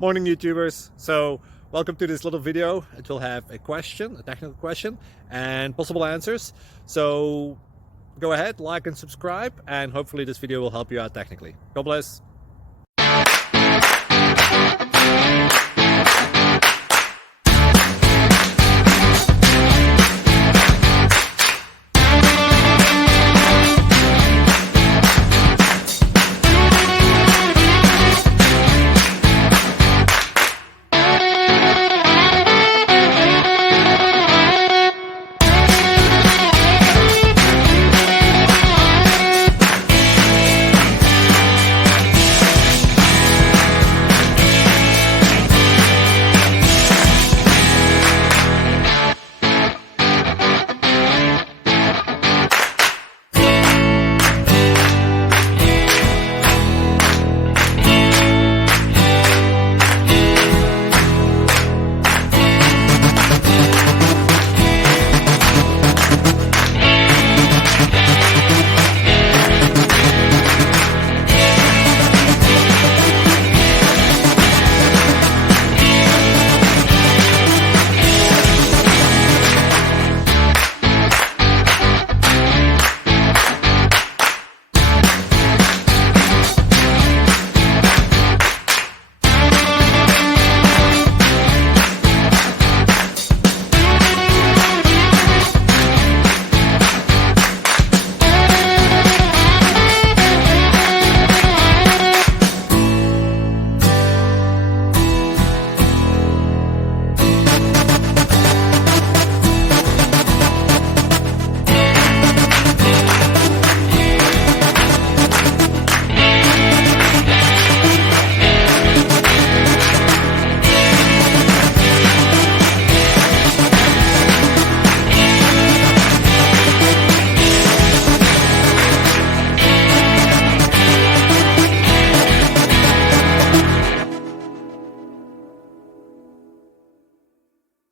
Morning YouTubers. So welcome to this little video. It will have a question, a technical question, and possible answers. So go ahead, like and subscribe, and hopefully this video will help you out technically. God bless.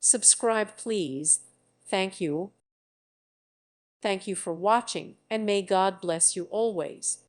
Subscribe, please. Thank you. Thank you for watching, and may God bless you always.